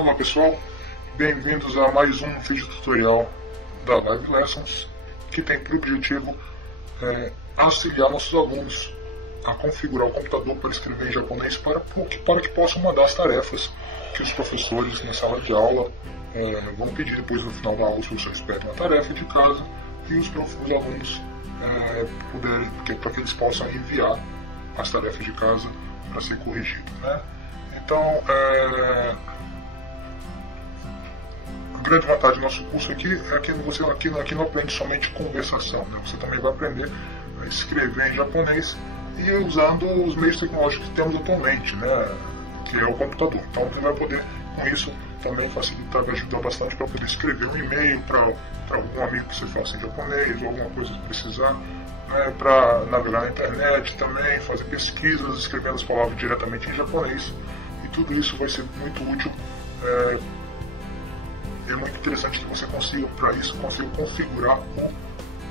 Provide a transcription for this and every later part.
Olá pessoal, bem-vindos a mais um vídeo tutorial da Live Lessons, que tem por objetivo auxiliar nossos alunos a configurar o computador para escrever em japonês para que possam mandar as tarefas que os professores na sala de aula vão pedir depois no final da aula. Os professores pedem uma tarefa de casa e os alunos para que eles possam enviar as tarefas de casa para ser corrigido, né? Então, a grande vantagem do nosso curso aqui é que você aqui não aprende somente conversação, né? Você também vai aprender a escrever em japonês e usando os meios tecnológicos que temos atualmente, né? Que é o computador. Então você vai poder, com isso, também facilitar, vai ajudar bastante para poder escrever um e-mail para algum amigo que você faça em japonês ou alguma coisa que precisar, né? Para navegar na internet também, fazer pesquisas, escrevendo as palavras diretamente em japonês. E tudo isso vai ser muito útil. É muito interessante que você consiga configurar o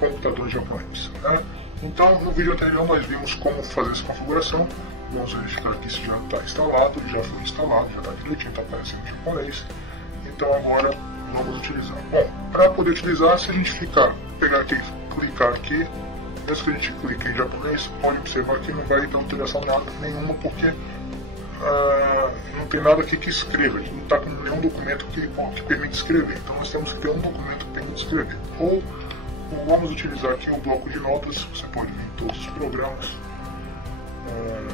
computador japonês, né? Então, no vídeo anterior nós vimos como fazer essa configuração. Vamos verificar aqui se já está instalado. Ele já foi instalado, já está direitinho, está aparecendo em japonês. Então agora vamos utilizar. Bom, para poder utilizar, se a gente pegar aqui, clicar aqui, mesmo que a gente clique em japonês, pode observar que não vai ter alteração nenhuma, porque não tem nada aqui que escreva, a gente não está com nenhum documento que permite escrever. Então nós temos que ter um documento que permite escrever. Ou vamos utilizar aqui um bloco de notas. Você pode ver em todos os programas.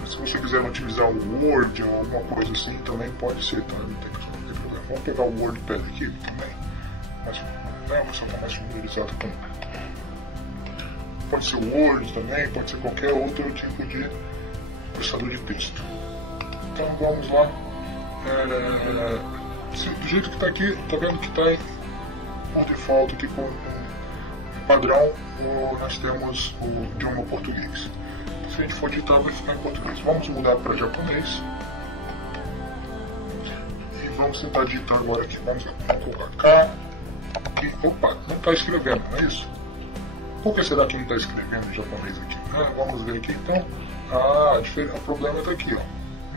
Se você quiser utilizar o Word ou alguma coisa assim, também pode ser, tá? Não tem problema. Vamos pegar o WordPad aqui também, mas você está mais familiarizado com. Pode ser o Word também, pode ser qualquer outro tipo de processador de texto. Então vamos lá. Do jeito que está aqui, está vendo que está por default aqui com um padrão, nós temos o idioma português. Se a gente for digitar, vai ficar em português. Vamos mudar para japonês. E vamos tentar digitar agora aqui. Vamos colocar cá. Aqui. Opa, não está escrevendo, não é isso? Por que será que não está escrevendo em japonês aqui? Vamos ver aqui então. O problema está aqui, ó.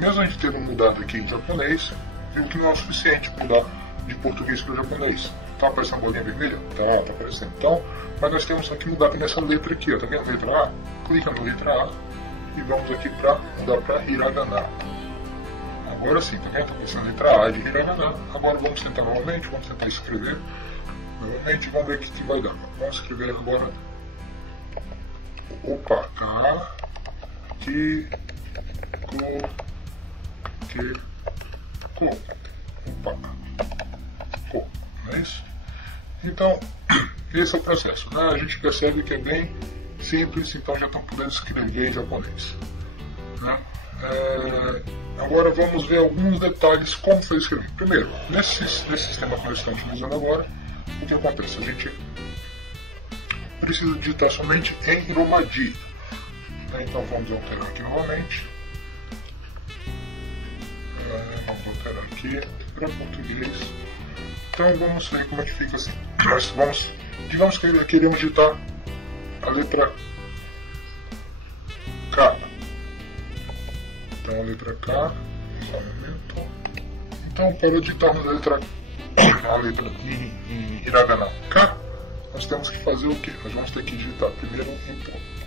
Mesmo a gente tendo mudado aqui em japonês, viu que não é o suficiente mudar de português para japonês. Está aparecendo a bolinha vermelha? Tá aparecendo. Então, mas nós temos que mudar nessa letra aqui, ó. Tá vendo a letra A? Clica na letra A e vamos aqui para mudar para hiragana. Agora sim, tá vendo? Está aparecendo a letra A de hiragana. Agora vamos tentar novamente, vamos tentar escrever novamente, vamos ver o que vai dar. Vamos escrever agora. Opa, K, Ki, Ko. Opa, Ko, não é isso? Então, esse é o processo, né? A gente percebe que é bem simples, então já estão podendo escrever em japonês, né? Agora vamos ver alguns detalhes como foi escrever. Primeiro, nesse sistema que nós estamos utilizando agora, o que acontece? A gente precisa digitar somente em Romaji, né? Então vamos alterar aqui novamente. Vamos alterar aqui para português. Então vamos ver como é que fica assim. Digamos que queremos digitar a letra K. Então a letra K, só um momento. Então para digitar a letra em hiragana K, nós temos que fazer o que? Nós vamos ter que digitar primeiro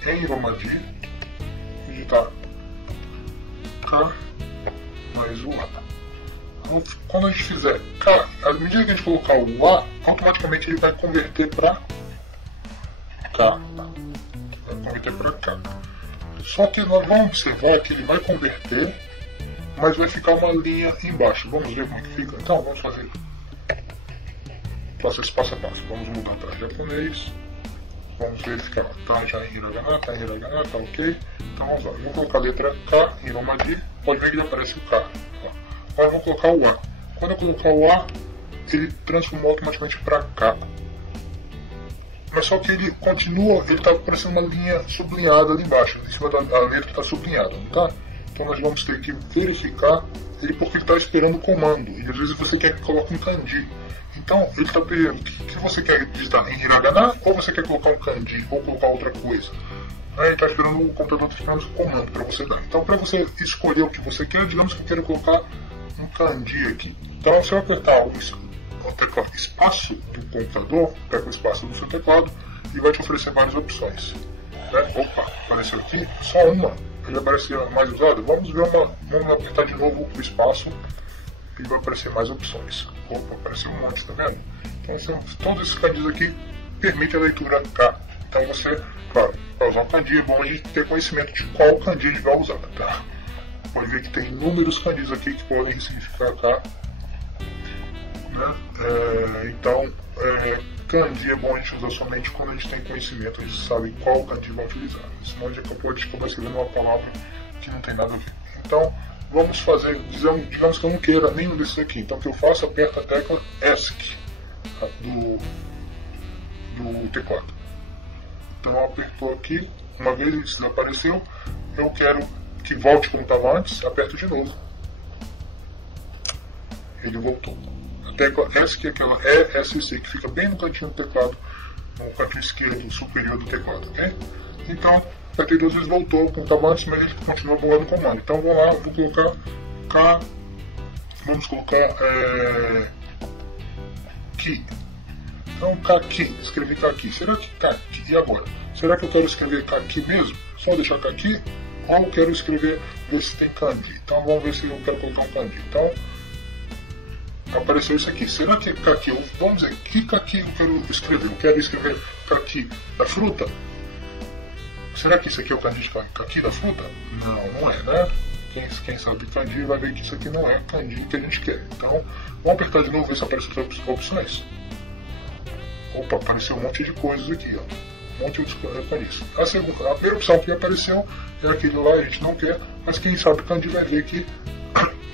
em Romaji, digitar K mais o A. Então, quando a gente fizer K, à medida que a gente colocar o A, automaticamente ele vai converter para K. Vai converter para K. Só que nós vamos observar que ele vai converter, mas vai ficar uma linha embaixo. Vamos ver como é que fica? Então vamos fazer processo passo a passo. Vamos mudar para japonês. Vamos verificar. Tá já em hiragana, tá ok. Então vamos lá. Vou colocar a letra K em Romaji. Pode ver que já aparece o K. Agora eu vou colocar o A. Quando eu colocar o A, ele transformou automaticamente para K. Mas só que ele continua, ele está parecendo uma linha sublinhada ali embaixo. Em cima da letra está sublinhada, não tá? Então nós vamos ter que verificar ele porque ele está esperando o comando. E às vezes você quer que coloque um kanji. Então ele está pedindo que você quer digitar em hiragana ou você quer colocar um kanji ou colocar outra coisa. Ele está esperando o computador, está esperando o comando para você dar. Então para você escolher o que você quer, digamos que eu quero colocar um kanji aqui. Então, se eu apertar o teclado espaço do computador, pega o espaço do seu teclado e vai te oferecer várias opções. Né? Opa, apareceu aqui só uma, ele vai aparecer mais usada. Vamos ver vamos apertar de novo o espaço e vai aparecer mais opções. Opa, apareceu um monte, tá vendo? Então, todos esses kanjis aqui permitem a leitura K. Então você, claro, para usar um kanji é bom a gente ter conhecimento de qual kanji a gente vai usar, tá? Pode ver que tem inúmeros kanjis aqui que podem significar K. Né? Então, kanji é bom a gente usar somente quando a gente tem conhecimento, a gente sabe qual kanji vai utilizar. Senão a gente pode acabar escrevendo uma palavra que não tem nada a ver. Então, vamos fazer, digamos que eu não queira nenhum desses aqui. Então, o que eu faço? Aperto a tecla ESC do teclado. Então, apertou aqui, uma vez isso desapareceu, eu quero que volte como estava antes, aperto de novo. Ele voltou. A tecla ESC é aquela ESC que fica bem no cantinho do teclado, no canto esquerdo superior do teclado, ok? Então, apertei duas vezes, voltou como estava antes, mas ele continua bolando o comando. Então, vou lá, vou colocar K, vamos colocar Ki. Então, Kaki, escrevi Kaki. Será que Kaki? E agora? Será que eu quero escrever Kaki mesmo? Só deixar Kaki? Ou eu quero escrever, ver se tem kanji? Então, vamos ver se eu quero colocar um kanji. Então, apareceu isso aqui. Será que é Kaki? Vamos dizer, que Kaki eu quero escrever? Eu quero escrever Kaki da fruta? Será que isso aqui é o kanji de Kaki da fruta? Não, não é, né? Quem sabe kanji vai ver que isso aqui não é kanji que a gente quer. Então, vamos apertar de novo, ver se aparecem outras opções. Opa, apareceu um monte de coisas aqui, ó. Um monte de kanjis. A primeira opção que apareceu é aquele lá, a gente não quer, mas quem sabe kanji vai ver que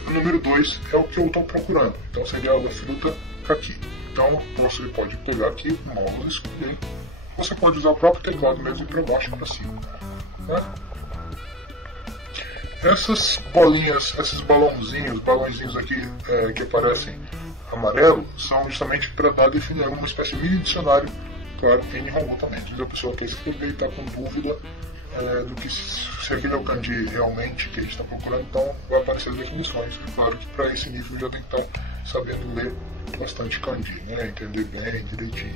o número 2 é o que eu estou procurando. Então seria a fruta Kaki. Então você pode pegar aqui, módulo, escolher. Você pode usar o próprio teclado mesmo para baixo e para cima. Né? Essas bolinhas, esses balãozinhos aqui que aparecem amarelo, são justamente para dar definir uma espécie de mini dicionário, claro, em Nihongo também. Se a pessoa quer escrever e está com dúvida do que se aquele é o kanji realmente que a gente está procurando, então vai aparecer as definições. É claro que para esse nível já tem que estar sabendo ler bastante kanji, né? Entender bem, direitinho.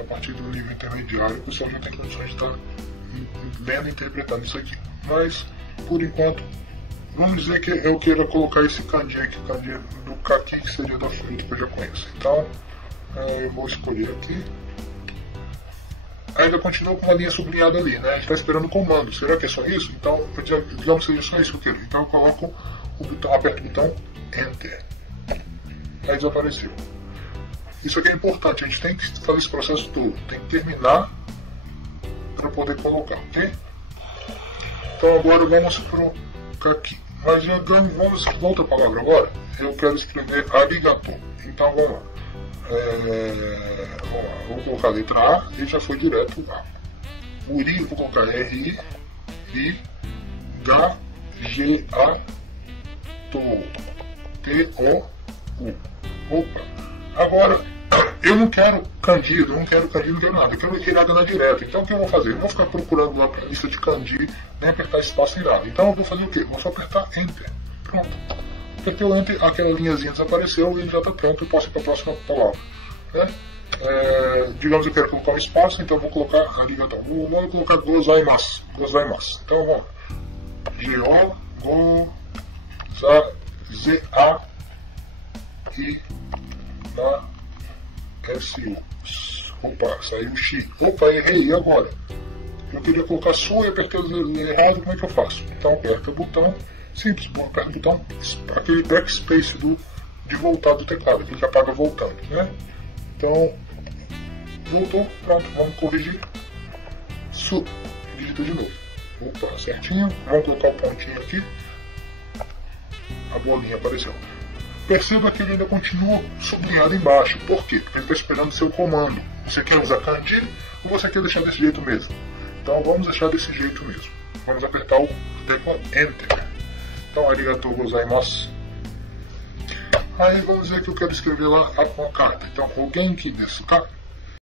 A partir do nível intermediário, o pessoal já tem condições de estar lendo e interpretando isso aqui. Mas, por enquanto, vamos dizer que eu queira colocar esse kanji aqui, kanji do Kaki, que seria da fruta que eu já conheço. Então, eu vou escolher aqui. Ainda continua com uma linha sublinhada ali, né? A gente está esperando o comando. Será que é só isso? Então, digamos que seja só isso que eu quero. Então, eu coloco o botão, aperto o botão Enter. Aí desapareceu. Isso aqui é importante, a gente tem que fazer esse processo todo. Tem que terminar para poder colocar, ok? Então, agora vamos para o Kaki. Mas vamos para outra palavra agora. Eu quero escrever arigato. Então vamos lá. Vou colocar a letra A e já foi direto A. Uri, vou colocar R, I, G, G, A, T, O, U. Opa! Agora, eu não quero kanji, não quero nada. Eu quero hiragana direto. Então o que eu vou fazer? Eu não vou ficar procurando lá para a lista de kanji, nem apertar espaço e nada. Então eu vou fazer o quê? Vou só apertar Enter. Pronto. Apertei o Enter, aquela linhazinha desapareceu e ele já está pronto. Eu posso ir para a próxima palavra. Né? Digamos que eu quero colocar um espaço, então eu vou colocar arigato. Vou colocar gozaimasu. Gozaimasu. Então vamos lá. G-O-Z-A-I-M-A-S-U. Opa, saiu o X. Opa, errei, e agora? Eu queria colocar SU e apertei errado, como é que eu faço? Então aperta o botão, simples, aperta o botão, aquele backspace de voltar do teclado, que apaga voltando, né? Então, voltou, pronto, vamos corrigir. SU, digita de novo. Opa, certinho, vamos colocar o pontinho aqui. A bolinha apareceu. Perceba que ele ainda continua sublinhado embaixo. Por quê? Porque ele está esperando o seu comando. Você quer usar kanji ou você quer deixar desse jeito mesmo? Então vamos deixar desse jeito mesmo. Vamos apertar o tecla Enter. Então, arigatou gozaimasu. Aí vamos dizer que eu quero escrever lá com a carta. Então, o genki desu ka?